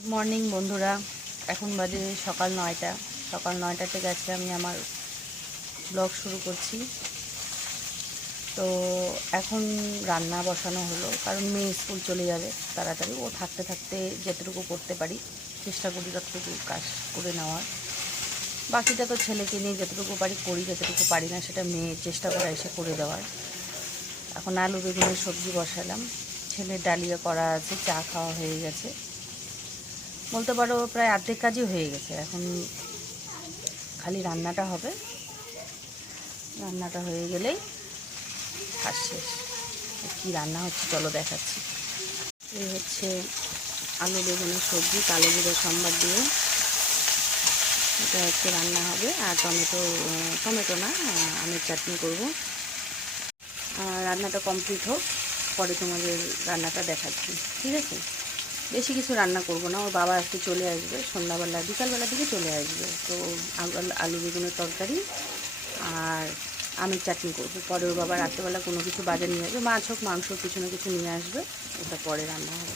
Good morning বন্ধুরা, এখন বাজে সকাল 9টা। সকাল 9টা থেকে আজকে আমি আমার ব্লগ শুরু করছি। তো এখন রান্না বসানো হলো, কারণ মেয়ে স্কুল চলে যাবে তাড়াতাড়ি। ও থাকতে থাকতে যেটুকু করতে পারি চেষ্টা করি ততটুকু কাজ করে নেওয়ার। বাকিটা তো ছেলেকে নিয়ে যতটুকু পারি করি, যতটুকু পারি না সেটা মেয়ে চেষ্টা করে এসে করে দেওয়ার। এখন আলু বেগুনের সবজি বসালাম, ছেলের ডালিয়া করা আছে, চা খাওয়া হয়ে গেছে, বলতে পারো প্রায় অর্ধেক কাজই হয়ে গেছে। এখন খালি রান্নাটা হবে, রান্নাটা হয়ে গেলেই কাজ শেষ। কী রান্না হচ্ছে চলো দেখাচ্ছি। এই হচ্ছে আলু বেগুনের সবজি, কালো জিরে সম্বার দিয়ে এটা হচ্ছে রান্না হবে। আর টমেটো না, আমের চাটনি করব। রান্নাটা কমপ্লিট হোক, পরে তোমাদের রান্নাটা দেখাচ্ছি, ঠিক আছে? বেশি কিছু রান্না করব না, ওর বাবা একটু চলে আসবে সন্ধ্যাবেলা, বিকালবেলার দিকে চলে আসবে। তো আলু বেগুনের তরকারি আর আমের চাটনি করবো। পরে ওর বাবা রাত্রেবেলা কোনো কিছু বাজার নিয়ে আসবে, মাছ হোক মাংস কিছু না কিছু নিয়ে আসবে, ওটা পরে রান্না হবে,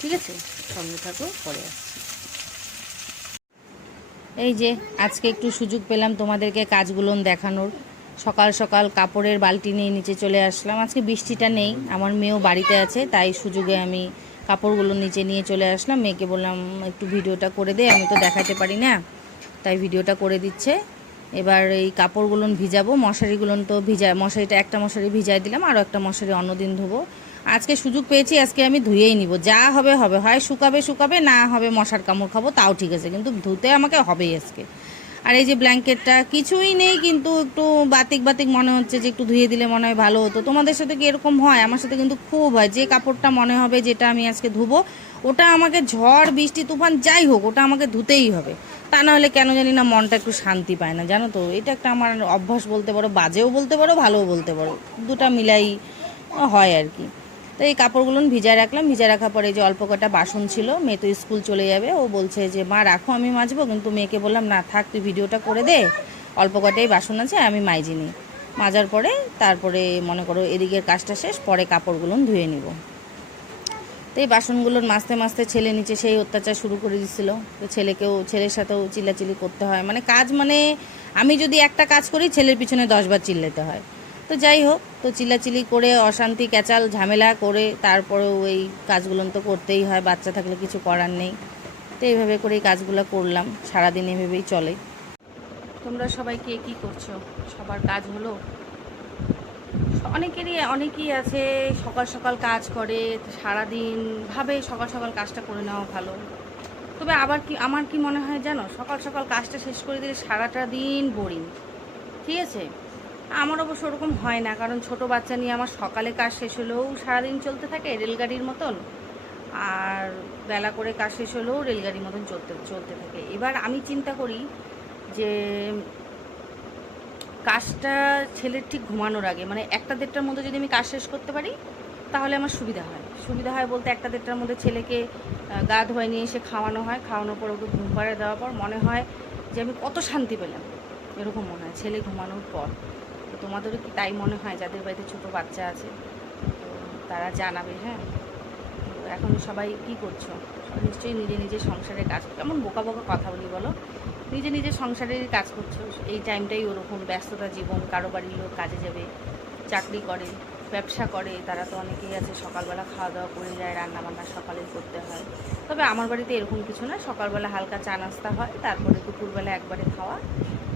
ঠিক আছে? সঙ্গে থাকো, পরে আসছি। এই যে আজকে একটু সুযোগ পেলাম তোমাদেরকে কাজগুলো দেখানোর। সকাল সকাল কাপড়ের বালতি নিয়ে নিচে চলে আসলাম। আজকে বৃষ্টিটা নেই, আমার মেয়েও বাড়িতে আছে, তাই সুযোগে আমি কাপড়গুলো নিচে নিয়ে চলে আসলাম। মেয়েকে বললাম একটু ভিডিওটা করে দে, আমি তো দেখাতে পারি না, তাই ভিডিওটা করে দিচ্ছে। এবার এই কাপড়গুলো ভিজাবো, মশারিগুলো তো মশারিটা একটা মশারি ভিজাই দিলাম, আরও একটা মশারি অন্যদিন ধোবো। আজকে সুযোগ পেয়েছি, আজকে আমি ধুয়েই নিব, যা হবে হবে, হয় শুকাবে, না হবে মশার কামড় খাবো, তাও ঠিক আছে, কিন্তু ধুতে আমাকে হবেই আজকে। আর এই যে ব্ল্যাঙ্কেটটা কিছুই নেই, কিন্তু একটু বাতিক মনে হচ্ছে যে একটু ধুয়ে দিলে মনে হয় ভালো হতো। তোমাদের সাথে কি এরকম হয়? আমার সাথে কিন্তু খুব হয়, যে কাপড়টা মনে হবে যেটা আমি আজকে ধুবো, ওটা আমাকে ঝড় বৃষ্টি তুফান যাই হোক ওটা আমাকে ধুতেই হবে। তা না হলে কেন জানি না মনটা একটু শান্তি পায় না, জানো তো? এটা একটা আমার অভ্যাস বলতে পারো, বাজেও বলতে পারো, ভালোও বলতে পারো, দুটা মিলাই হয় আর কি। তো এই কাপড়গুলো ভিজায় রাখলাম। ভিজা রাখার পরে যে অল্প কটা বাসন ছিল, মেয়ে তো স্কুল চলে যাবে, ও বলছে যে মা রাখো আমি মাজবো, কিন্তু মেয়েকে বললাম না থাক, তুই ভিডিওটা করে দে, অল্প কটাই বাসন আছে, আমি মাইজি নিই। মাজার পরে তারপরে মনে করো এদিকের কাজটা শেষ, পরে কাপড়গুলো ধুয়ে নিব। তো এই বাসনগুলোর মাঝতে মাঝতে ছেলে নিচে সেই অত্যাচার শুরু করে দিচ্ছিল। তো ছেলের সাথেও চিল্লাচিল্লি করতে হয়, মানে কাজ, মানে আমি যদি একটা কাজ করি ছেলের পিছনে 10বার চিল্লাতে হয়। তো যাই হোক, তো চিল্লাচিল্লি করে অশান্তি ক্যাচাল ঝামেলা করে তারপরেও এই কাজগুলো তো করতেই হয়, বাচ্চা থাকলে কিছু করার নেই। তো এইভাবে করে এই কাজগুলো করলাম, সারাদিন এভাবেই চলে। তোমরা সবাই কে কী করছো? সবার কাজ হলো? অনেকেই আছে সকাল সকাল কাজ করে, সারাদিন ভাবে সকাল সকাল কাজটা করে নেওয়া ভালো। তবে আবার আমার কি মনে হয় জানো, সকাল সকাল কাজটা শেষ করে দিলে সারাটা দিন বোরিং, ঠিক আছে? আমার অবশ্য ওরকম হয় না, কারণ ছোট বাচ্চা নিয়ে আমার সকালে কাজ শেষ হলেও সারাদিন চলতে থাকে রেলগাড়ির মতন, আর বেলা করে কাজ শেষ হলেও রেলগাড়ির মতন চলতে থাকে। এবার আমি চিন্তা করি যে কাজটা ছেলের ঠিক ঘুমানোর আগে, মানে 1টা-1:30টার মধ্যে যদি আমি কাজ শেষ করতে পারি তাহলে আমার সুবিধা হয় বলতে 1টা-1:30টার মধ্যে ছেলেকে গা ধোয়াই নিয়ে এসে খাওয়ানো হয়, খাওয়ানোর পর ওকে ঘুম পাড়িয়ে দেওয়ার পর মনে হয় যে আমি কত শান্তি পেলাম, এরকম মনে হয় ছেলে ঘুমানোর পর। তো তোমাদেরও কি তাই মনে হয়? যাদের বাড়িতে ছোটো বাচ্চা আছে তো তারা জানাবে, হ্যাঁ? তো এখন সবাই কি করছো? নিশ্চয়ই নিজের সংসারের কাজ, কেমন বোকা কথা বলি বলো? নিজের সংসারেরই কাজ করছো, এই টাইমটাই ওরকম ব্যস্ততা জীবন। কারো বাড়ির লোক কাজে যাবে, চাকরি করে, ব্যবসা করে, তারা তো অনেকেই আছে সকালবেলা খাওয়া দাওয়া করে যায়, রান্নাবান্না সকালেই করতে হয়। তবে আমার বাড়িতে এরকম কিছু না, সকালবেলা হালকা চা নাস্তা হয়, তারপরে দুপুরবেলা একবারে খাওয়া,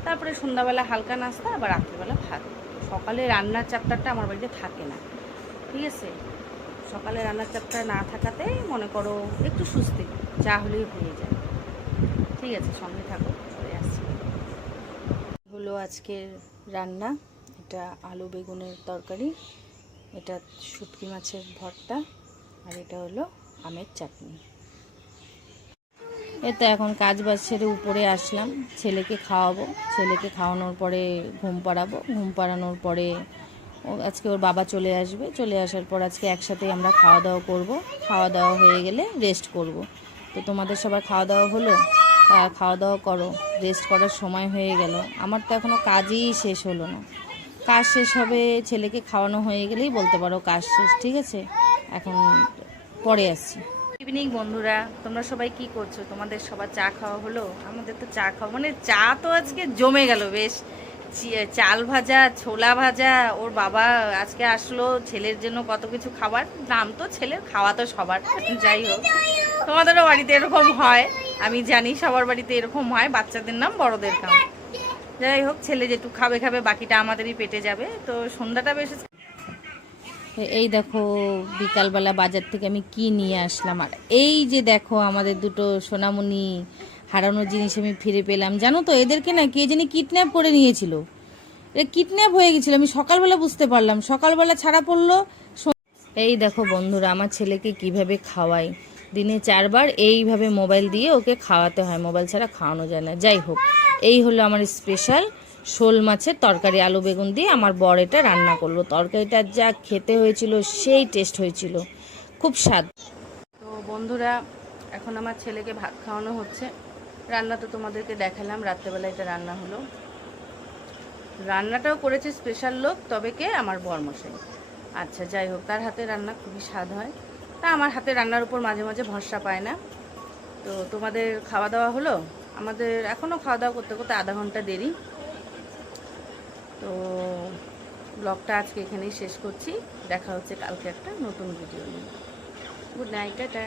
তারপরে সন্ধ্যাবেলা হালকা নাস্তা, আবার রাত্রিবেলা ভাত। সকালে রান্নার চ্যাপ্টারটা আমার বাড়িতে থাকে না, ঠিক আছে? সকালে রান্নার চ্যাপ্টার না থাকাতে মনে করো একটু সুস্থি, চা হলেই হয়ে যায়, ঠিক আছে? সঙ্গে থাকো, চলে আসছি। হলো আজকের রান্না, এটা আলু বেগুনের তরকারি, এটা শুটকি মাছের ভর্তা, আর এটা হলো আমের চাটনি। এতো এখন কাজ বাজ ছেড়ে উপরে আসলাম, ছেলেকে খাওয়াবো, ছেলেকে খাওয়ানোর পরে ঘুম পাড়াবো, ঘুম পাড়ানোর পরে আজকে ওর বাবা চলে আসবে, চলে আসার পর আজকে একসাথেই আমরা খাওয়া দাওয়া করব। খাওয়া দাওয়া হয়ে গেলে রেস্ট করব। তো তোমাদের সবার খাওয়া দাওয়া হলো? খাওয়া দাওয়া করো, রেস্ট করার সময় হয়ে গেল। আমার তো এখনও কাজই শেষ হলো না, কাজ শেষ হবে ছেলেকে খাওয়ানো হয়ে গেলেই বলতে পারো কাজ শেষ, ঠিক আছে? এখন পরে আসছি। ইভিনিং বন্ধুরা, তোমরা সবাই কি করছো? তোমাদের সবার চা খাওয়া হলো? আমাদের তো চা খাওয়া মানে চা তো আজকে জমে গেল বেশ। চাল ভাজা, ছোলা ভাজা, ওর বাবা আজকে আসলো, ছেলের জন্য কত কিছু খাবার। নাম তো ছেলের, খাওয়া তো সবার। যাই হোক, তোমাদেরও বাড়িতে এরকম হয়, আমি জানি সবার বাড়িতে এরকম হয়, বাচ্চাদের নাম বড়দের কাম। যাই হোক, ছেলে যেটুকু খাবে খাবে, বাকিটা আমাদেরই পেটে যাবে। তো সন্ধ্যাটা বেশ। এই দেখো বিকালবেলা বাজার থেকে আমি কি নিয়ে আসলাম, আর এই যে দেখো আমাদের দুটো সোনামণি হারানো জিনিস আমি ফিরে পেলাম। জানো তো, এদেরকে না কে জানি কিডন্যাপ করে নিয়েছিল, এটা কিডন্যাপ হয়ে গেছিল। আমি সকালবেলা বুঝতে পারলাম, সকালবেলা ছাড়া পড়লো। এই দেখো বন্ধুরা, আমার ছেলেকে কিভাবে খাওয়াই, দিনে 4 বার এইভাবে মোবাইল দিয়ে ওকে খাওয়াতে হয়, মোবাইল ছাড়া খাওয়ানো যায় না। যাই হোক, এই হলো আমার স্পেশাল শোল মাছের তরকারি, আলু বেগুন দিয়ে আমার বর এটা রান্না করলো। তরকারিটা যা খেতে হয়েছিল, সেই টেস্ট হয়েছিল, খুব স্বাদ। তো বন্ধুরা, এখন আমার ছেলেকে ভাত খাওয়ানো হচ্ছে। রান্না তো তোমাদেরকে দেখালাম, রাত্রেবেলা এটা রান্না হলো। রান্নাটাও করেছে স্পেশাল লোক, তবে কে? আমার বরমশাই। আচ্ছা যাই হোক, তার হাতে রান্না খুবই স্বাদ হয়। তা আমার হাতে রান্নার উপর মাঝে মাঝে ভরসা পায় না। তো তোমাদের খাওয়া দাওয়া হলো? আমাদের এখনও খাওয়া দাওয়া করতে করতে আধা ঘন্টা দেরি। তো ব্লগটা আজকে এখানেই শেষ করছি। দেখা হচ্ছে কালকে একটা নতুন ভিডিও নিয়ে। Good night, tata.